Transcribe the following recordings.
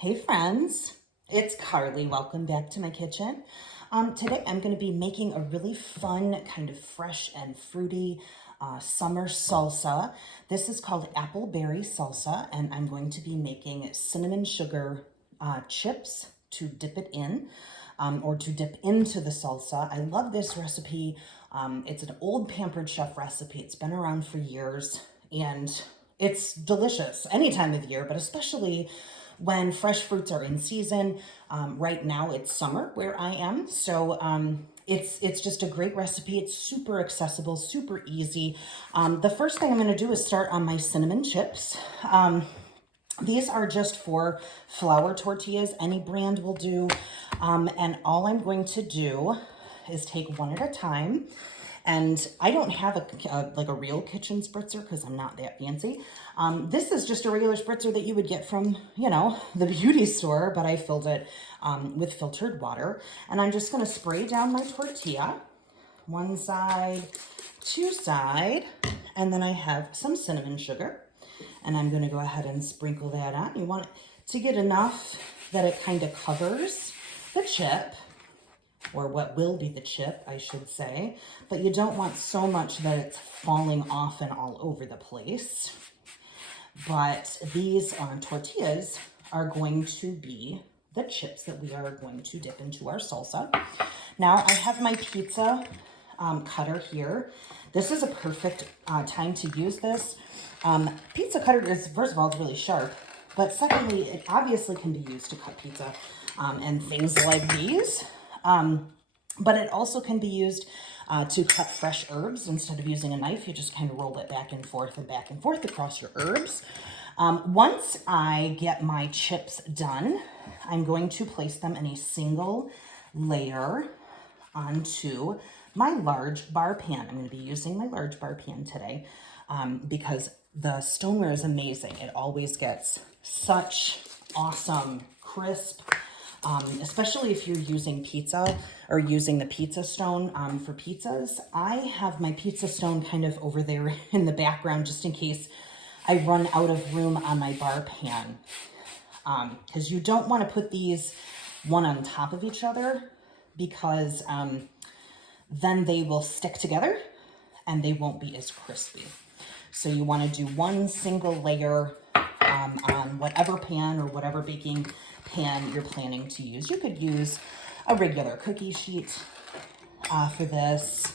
Hey friends, it's Carly. Welcome back to my kitchen. Today I'm going to be making a really fun, kind of fresh and fruity summer salsa. This is called Apple Berry Salsa, and I'm going to be making cinnamon sugar chips to dip it in, or to dip into the salsa. I love this recipe. It's an old Pampered chef recipe. It's been around for years, and it's delicious any time of year, but especially when fresh fruits are in season. Right now it's summer where I am, so it's just a great recipe. It's super accessible, super easy. The first thing I'm going to do is start on my cinnamon chips. These are just for flour tortillas. Any brand will do. And all I'm going to do is take one at a time. And I don't have a real kitchen spritzer because I'm not that fancy. This is just a regular spritzer that you would get from, the beauty store, but I filled it with filtered water. And I'm just going to spray down my tortilla, one side, two side, and then I have some cinnamon sugar. And I'm going to go ahead and sprinkle that on. You want it to get enough that it kind of covers the chip, or what will be the chip, I should say. But you don't want so much that it's falling off and all over the place. But these tortillas are going to be the chips that we are going to dip into our salsa. Now I have my pizza cutter here. This is a perfect time to use this. Pizza cutter is, first of all, it's really sharp, but secondly, it obviously can be used to cut pizza and things like these. But it also can be used to cut fresh herbs. Instead of using a knife, you just kind of roll it back and forth across your herbs. Once I get my chips done, I'm going to place them in a single layer onto my large bar pan. I'm going to be using my large bar pan today because the stoneware is amazing. It always gets such awesome, crisp, especially if you're using pizza or using the pizza stone for pizzas. I have my pizza stone kind of over there in the background just in case I run out of room on my bar pan. Because you don't want to put these one on top of each other because then they will stick together and they won't be as crispy. So you want to do one single layer on whatever pan or whatever baking pan you're planning to use. You could use a regular cookie sheet for this,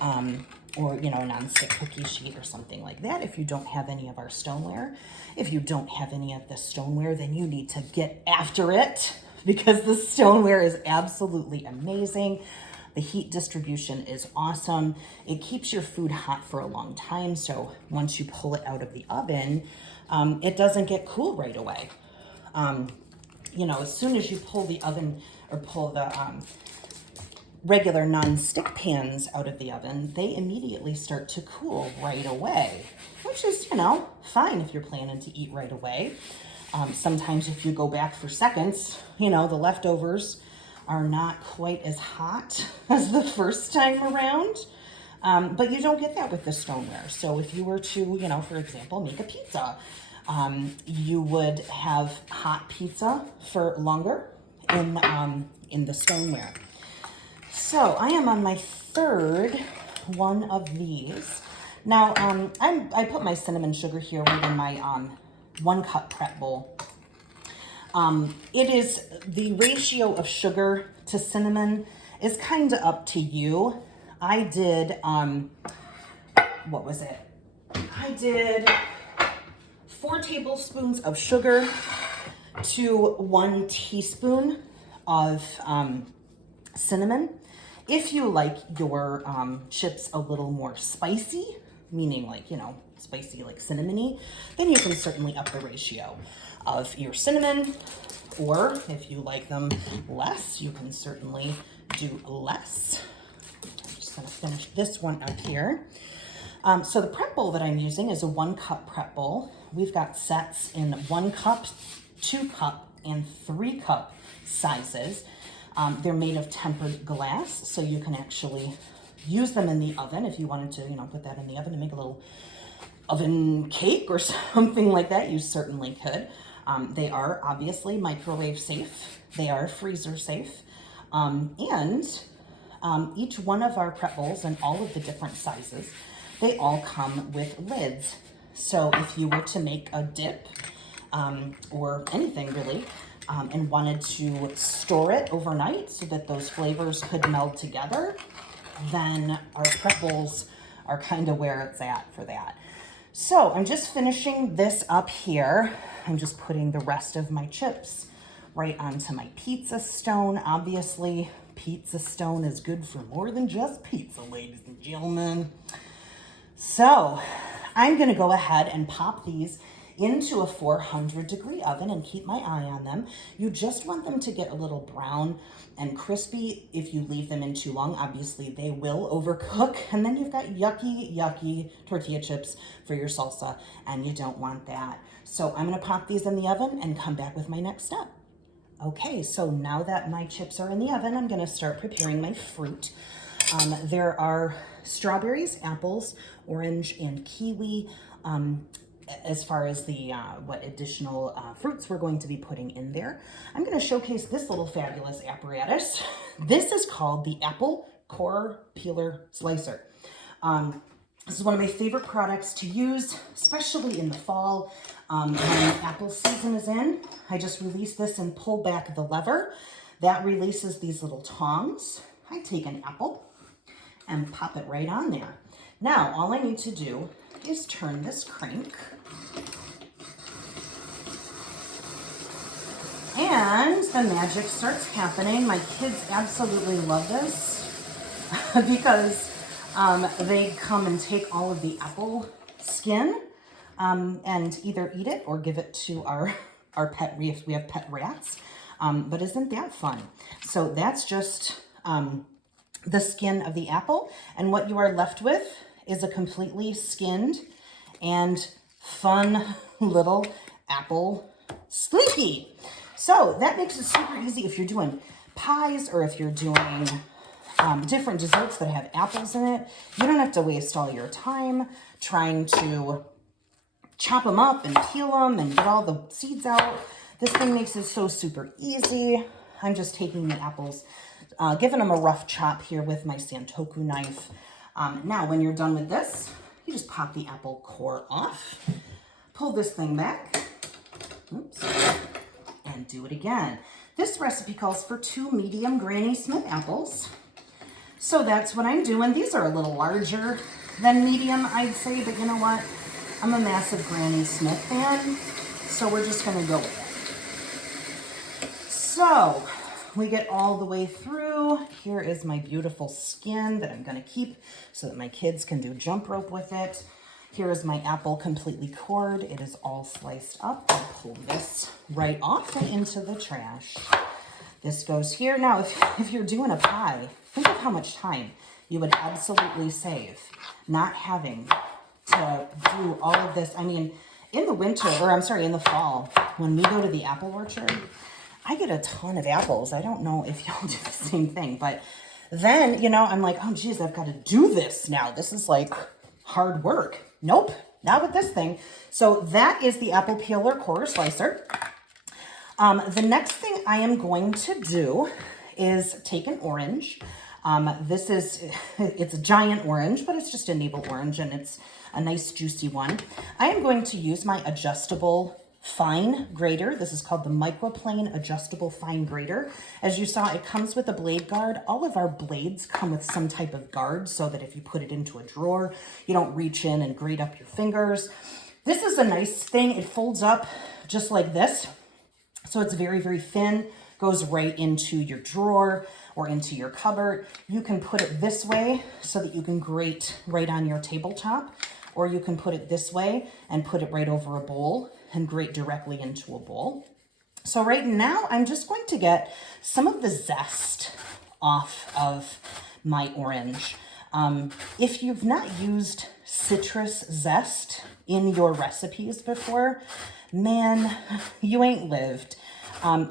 or a nonstick cookie sheet or something like that if you don't have any of our stoneware. If you don't have any of the stoneware, then you need to get after it because the stoneware is absolutely amazing. The heat distribution is awesome. It keeps your food hot for a long time, so once you pull it out of the oven, it doesn't get cool right away. As soon as you pull the oven or pull the regular non-stick pans out of the oven, they immediately start to cool right away, which is, fine if you're planning to eat right away. Sometimes if you go back for seconds, the leftovers are not quite as hot as the first time around. But you don't get that with the stoneware. So if you were to, for example, make a pizza, you would have hot pizza for longer in the stoneware. So I am on my third one of these. Now I put my cinnamon sugar here right in my 1 cup prep bowl. It is the ratio of sugar to cinnamon is kind of up to you. I did what was it? I did 4 tablespoons of sugar to 1 teaspoon of cinnamon. If you like your chips a little more spicy, meaning spicy like cinnamony, then you can certainly up the ratio of your cinnamon. Or if you like them less, you can certainly do less. I'm just going to finish this one up here. So the prep bowl that I'm using is a 1 cup prep bowl. We've got sets in 1 cup, 2 cup, and 3 cup sizes. They're made of tempered glass, so you can actually use them in the oven if you wanted to, put that in the oven to make a little oven cake or something like that. You certainly could. They are obviously microwave safe. They are freezer safe. Each one of our prep bowls and all of the different sizes, they all come with lids. So if you were to make a dip or anything really, and wanted to store it overnight so that those flavors could meld together, then our prep bowls are kind of where it's at for that. So I'm just finishing this up here. I'm just putting the rest of my chips right onto my pizza stone. Obviously, pizza stone is good for more than just pizza, ladies and gentlemen. So I'm gonna go ahead and pop these into a 400-degree oven and keep my eye on them. You just want them to get a little brown and crispy. If you leave them in too long, obviously they will overcook, and then you've got yucky tortilla chips for your salsa, and you don't want that. So I'm gonna pop these in the oven and come back with my next step. Okay, so now that my chips are in the oven, I'm gonna start preparing my fruit. There are strawberries, apples, orange, and kiwi. As far as the what additional fruits we're going to be putting in there, I'm going to showcase this little fabulous apparatus. This is called the Apple Core Peeler Slicer. This is one of my favorite products to use, especially in the fall when apple season is in. I just release this and pull back the lever. That releases these little tongs. I take an apple and pop it right on there. Now, all I need to do is turn this crank. And the magic starts happening. My kids absolutely love this because they come and take all of the apple skin and either eat it or give it to our pet. We have pet rats, but isn't that fun? So that's just the skin of the apple, and what you are left with is a completely skinned and fun little apple slinky. So that makes it super easy if you're doing pies or if you're doing different desserts that have apples in it. You don't have to waste all your time trying to chop them up and peel them and get all the seeds out. This thing makes it so super easy. I'm just taking the apples, giving them a rough chop here with my Santoku knife. Now, when you're done with this, you just pop the apple core off, pull this thing back, oops, and do it again. This recipe calls for 2 medium Granny Smith apples. So that's what I'm doing. These are a little larger than medium, I'd say, but you know what? I'm a massive Granny Smith fan, so we're just gonna go with it. So we get all the way through. Here is my beautiful skin that I'm gonna keep so that my kids can do jump rope with it. Here is my apple completely cored. It is all sliced up. I'll pull this right off and into the trash. This goes here. Now, if you're doing a pie, think of how much time you would absolutely save not having to do all of this. I mean, in the winter, or I'm sorry, in the fall, when we go to the apple orchard, I get a ton of apples. I don't know if y'all do the same thing, but then, you know, I'm like, oh geez, I've got to do this now. This is like hard work. Nope, not with this thing. So that is the apple peeler core slicer. The next thing I am going to do is take an orange. It's a giant orange, but it's just a navel orange and it's a nice juicy one. I am going to use my adjustable fine grater. This is called the Microplane adjustable fine grater. As you saw, it comes with a blade guard. All of our blades come with some type of guard so that if you put it into a drawer, you don't reach in and grate up your fingers. This is a nice thing. It folds up just like this. So it's very, very thin, goes right into your drawer or into your cupboard. You can put it this way so that you can grate right on your tabletop, or you can put it this way and put it right over a bowl and grate directly into a bowl. So right now, I'm just going to get some of the zest off of my orange. If you've not used citrus zest in your recipes before, man, you ain't lived.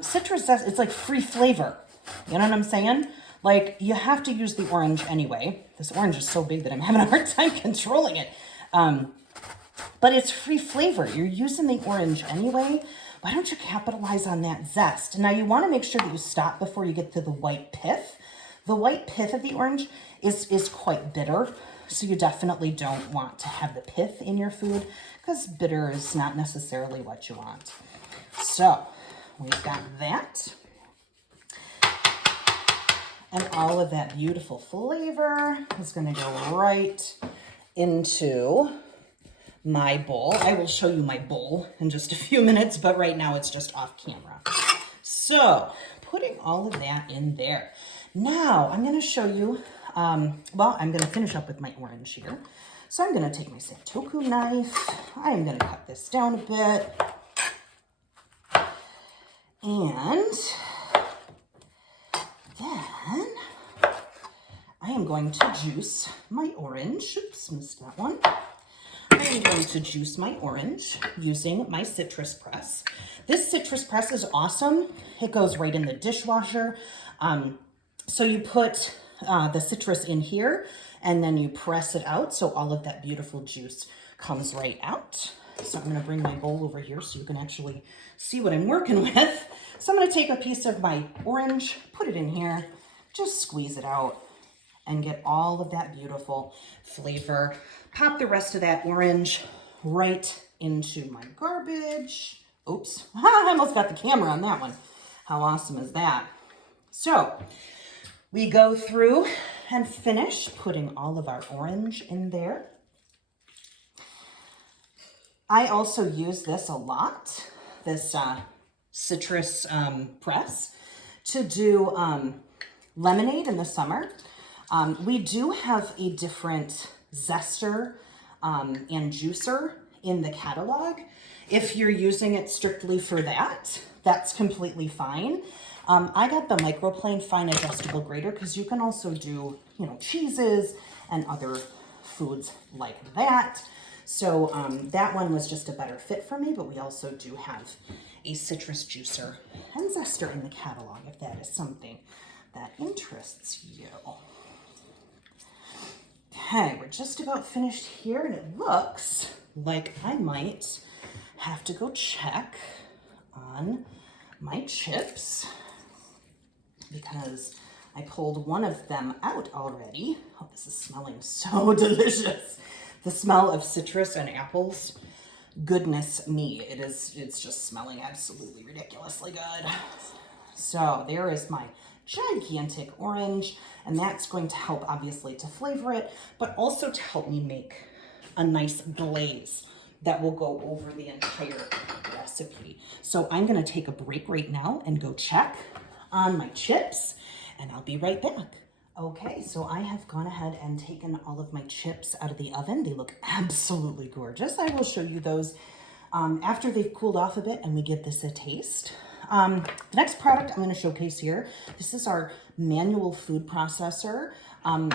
Citrus zest, it's like free flavor. You know what I'm saying? Like, you have to use the orange anyway. This orange is so big that I'm having a hard time controlling it. But it's free flavor. You're using the orange anyway. why don't you capitalize on that zest? Now you want to make sure that you stop before you get to the white pith. The white pith of the orange is quite bitter, so you definitely don't want to have the pith in your food because bitter is not necessarily what you want. So we've got that. And all of that beautiful flavor is going to go right into my bowl. I will show you my bowl in just a few minutes, but right now it's just off camera. So putting all of that in there. Now I'm going to show you, I'm going to finish up with my orange here. So I'm going to take my Santoku knife. I am going to cut this down a bit. And then I am going to juice my orange. Oops, missed that one. I am going to juice my orange using my citrus press. This citrus press is awesome. It goes right in the dishwasher. So you put the citrus in here and then you press it out so all of that beautiful juice comes right out. So I'm going to bring my bowl over here so you can actually see what I'm working with. So I'm going to take a piece of my orange, put it in here, just squeeze it out and get all of that beautiful flavor. Pop the rest of that orange right into my garbage. Oops, I almost got the camera on that one. How awesome is that? So we go through and finish putting all of our orange in there. I also use this a lot, this citrus press, to do lemonade in the summer. We do have a different zester and juicer in the catalog. If you're using it strictly for that, that's completely fine. I got the Microplane fine adjustable grater because you can also do, cheeses and other foods like that. So that one was just a better fit for me, but we also do have a citrus juicer and zester in the catalog if that is something that interests you. Okay, we're just about finished here, and it looks like I might have to go check on my chips because I pulled one of them out already. Oh, this is smelling so delicious. The smell of citrus and apples, goodness me, it's just smelling absolutely ridiculously good. So there is my gigantic orange, and that's going to help obviously to flavor it, but also to help me make a nice glaze that will go over the entire recipe. So I'm gonna take a break right now and go check on my chips, and I'll be right back. Okay, so I have gone ahead and taken all of my chips out of the oven. They look absolutely gorgeous. I will show you those after they've cooled off a bit and we give this a taste. The next product I'm going to showcase here, this is our manual food processor.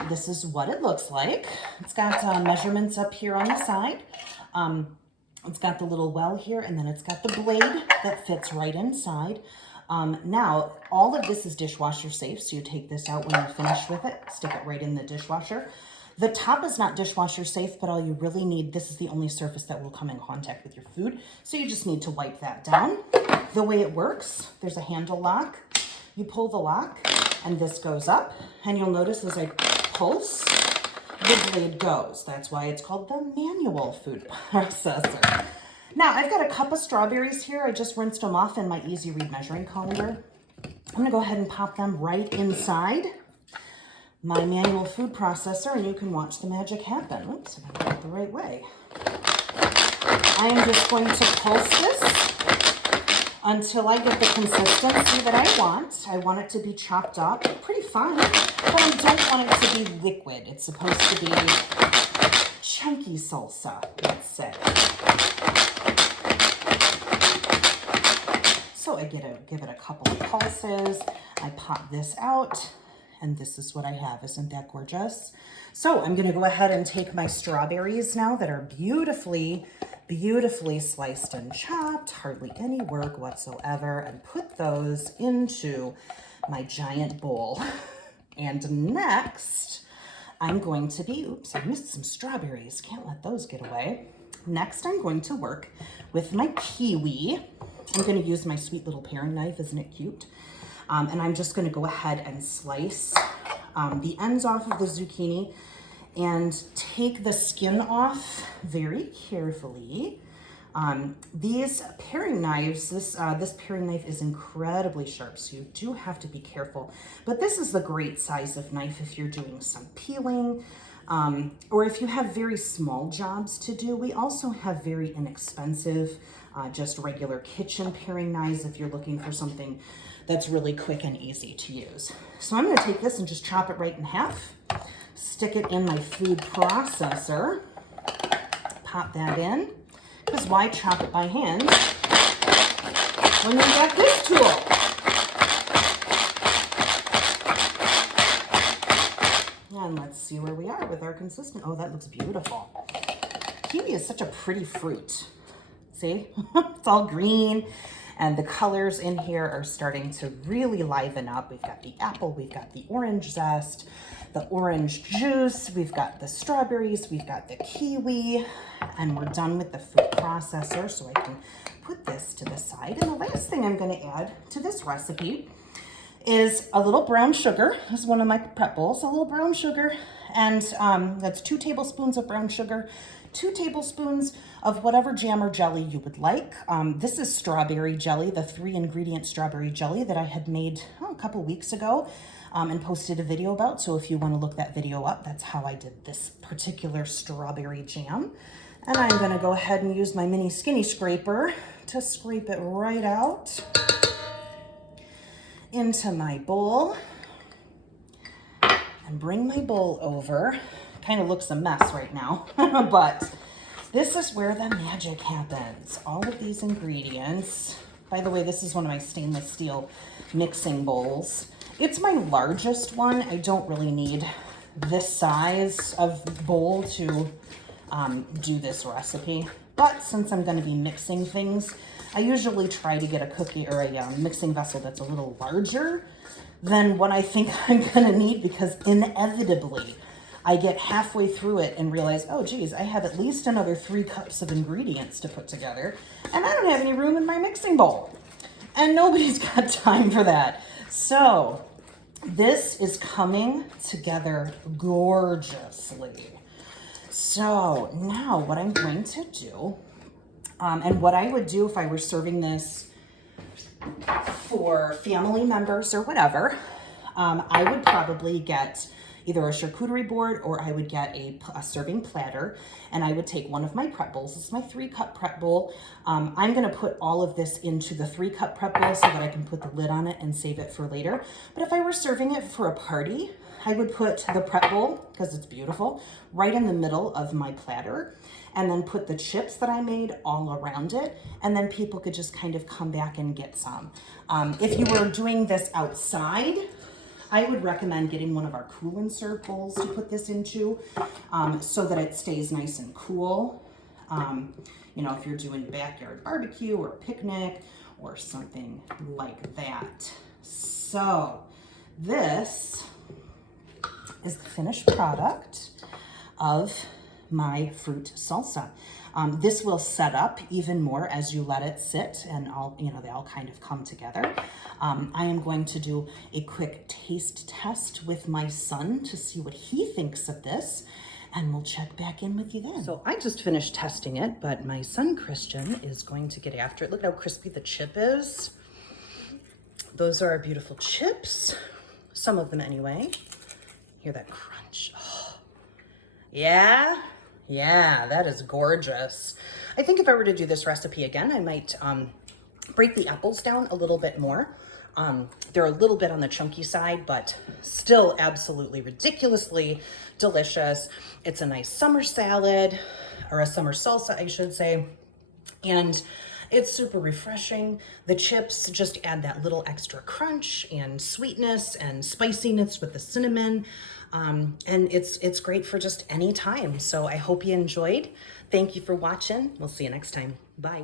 This is what it looks like. It's got measurements up here on the side. It's got the little well here, and then it's got the blade that fits right inside. Now, all of this is dishwasher safe, so you take this out when you're finished with it, stick it right in the dishwasher. The top is not dishwasher safe, but all you really need, this is the only surface that will come in contact with your food, so you just need to wipe that down. The way it works, there's a handle lock. You pull the lock, and this goes up, and you'll notice as I pulse, the blade goes. That's why it's called the manual food processor. Now, I've got a cup of strawberries here. I just rinsed them off in my Easy Read measuring colander. I'm gonna go ahead and pop them right inside my manual food processor, and you can watch the magic happen. Oops, I got it the right way. I am just going to pulse this until I get the consistency that I want. I want it to be chopped up pretty fine, but I don't want it to be liquid. It's supposed to be chunky salsa, let's say. So I give it a couple of pulses. I pop this out, and this is what I have. Isn't that gorgeous? So I'm gonna go ahead and take my strawberries now that are beautifully sliced and chopped, hardly any work whatsoever, and put those into my giant bowl. And next, I'm going to be, oops, I missed some strawberries. Can't let those get away. Next, I'm going to work with my kiwi. I'm going to use my sweet little paring knife. Isn't it cute? And I'm just going to go ahead and slice the ends off of the zucchini and take the skin off very carefully. These paring knives, this paring knife is incredibly sharp, so you do have to be careful. But this is the great size of knife if you're doing some peeling, or if you have very small jobs to do. We also have very inexpensive, just regular kitchen paring knives if you're looking for something that's really quick and easy to use. So I'm gonna take this and just chop it right in half, stick it in my food processor, pop that in, because why chop it by hand when you got this tool? And let's see where we are with our consistent. Oh, that looks beautiful. Kiwi is such a pretty fruit. See, it's all green. And the colors in here are starting to really liven up. We've got the apple, we've got the orange zest, the orange juice, we've got the strawberries, we've got the kiwi, and we're done with the food processor, so I can put this to the side. And the last thing I'm gonna add to this recipe is a little brown sugar. This is one of my prep bowls, a little brown sugar, and that's 2 tablespoons of brown sugar, 2 tablespoons of whatever jam or jelly you would like. This is strawberry jelly, the 3-ingredient strawberry jelly that I had made a couple weeks ago and posted a video about. So if you want to look that video up, that's how I did this particular strawberry jam. And I'm going to go ahead and use my mini skinny scraper to scrape it right out into my bowl and bring my bowl over. Kind of looks a mess right now, but this is where the magic happens. All of these ingredients. By the way, this is one of my stainless steel mixing bowls. It's my largest one. I don't really need this size of bowl to do this recipe. But since I'm going to be mixing things, I usually try to get a cookie or a mixing vessel that's a little larger than what I think I'm going to need, because inevitably I get halfway through it and realize, oh geez, I have at least another 3 cups of ingredients to put together, and I don't have any room in my mixing bowl. And nobody's got time for that. So this is coming together gorgeously. So now what I'm going to do, and what I would do if I were serving this for family members or whatever, I would probably get either a charcuterie board, or I would get a serving platter, and I would take one of my prep bowls. This is my 3-cup prep bowl. I'm gonna put all of this into the 3-cup prep bowl so that I can put the lid on it and save it for later. But if I were serving it for a party, I would put the prep bowl, because it's beautiful, right in the middle of my platter, and then put the chips that I made all around it, and then people could just kind of come back and get some. If you were doing this outside, I would recommend getting one of our cool and serve bowls to put this into, so that it stays nice and cool. You know, if you're doing backyard barbecue or picnic or something like that. So this is the finished product of my fruit salsa. This will set up even more as you let it sit, and they all kind of come together. I am going to do a quick taste test with my son to see what he thinks of this, and we'll check back in with you then. So I just finished testing it, but my son Christian is going to get after it. Look at how crispy the chip is. Those are our beautiful chips. Some of them anyway. Hear that crunch. Oh. Yeah, that is gorgeous. I think if I were to do this recipe again, I might break the apples down a little bit more. They're a little bit on the chunky side, but still absolutely ridiculously delicious. It's a nice summer salad, or a summer salsa, I should say. And it's super refreshing. The chips just add that little extra crunch and sweetness and spiciness with the cinnamon. And it's great for just any time. So I hope you enjoyed. Thank you for watching. We'll see you next time. Bye.